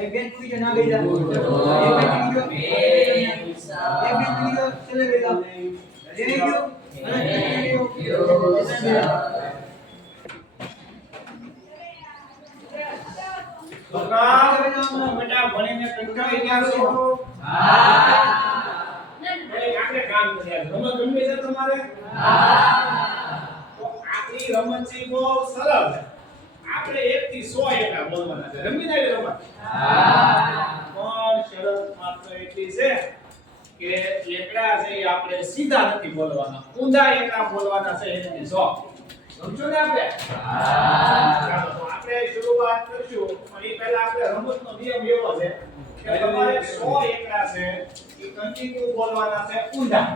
એક બેન પૂરી ના ગઈ જા એક બેન પૂરી ગયો ચલે ગયો જઈ ગયો અને બેટા ભણીને કંટાળી ગયા છો? હા. આપણે કામ કર્યા રમત રમવી છે તમારે? હા. તો આપણી રમત છે બહુ સરળ છે. આપણે 1 થી 100 એકલા બોલવાના છે. રમી દેવી રમત? હા. પણ શરત માત્ર એટલી છે કે એકલા છે એ આપણે સીધા નથી બોલવાના, ઊંધા એકલા બોલવાના છે 1 થી 100. સમજો ને આપણે? હા. ચાલો તો આપણે શરૂઆત કરશું. પણ એ પહેલા આપણે રમતનો નિયમ એવો છે કે તમારે 100 એકલા છે એ કન્ટિન્યુ બોલવાના છે ઊંધા.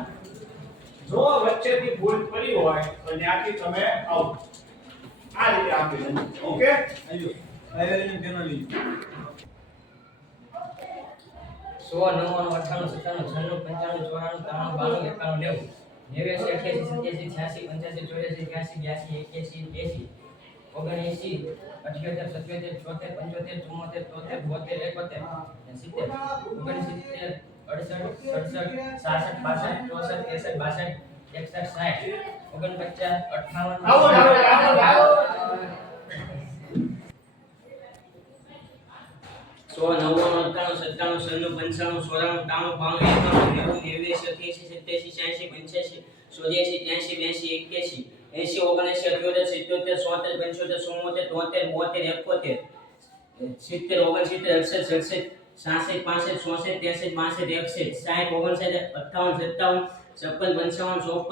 જો વચ્ચેથી ભૂલ પડી હોય તો ત્યાંથી તમે આઉટ. આ રીતે આપી દો. ઓકે? આજો. આયરન પેનલ લીધું. 100 99 98 97 96 95 92 93 94 85 86 87 88 89 70 74 75 73 74 75 76 67 68 69 70 71 62 63 64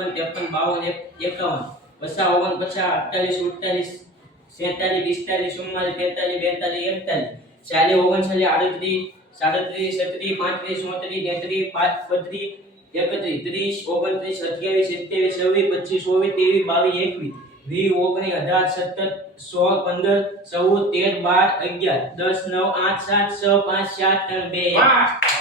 65 66 67 68 69 100 99 97 95 96 97 10 9 8 7 6 5 4 3 2 1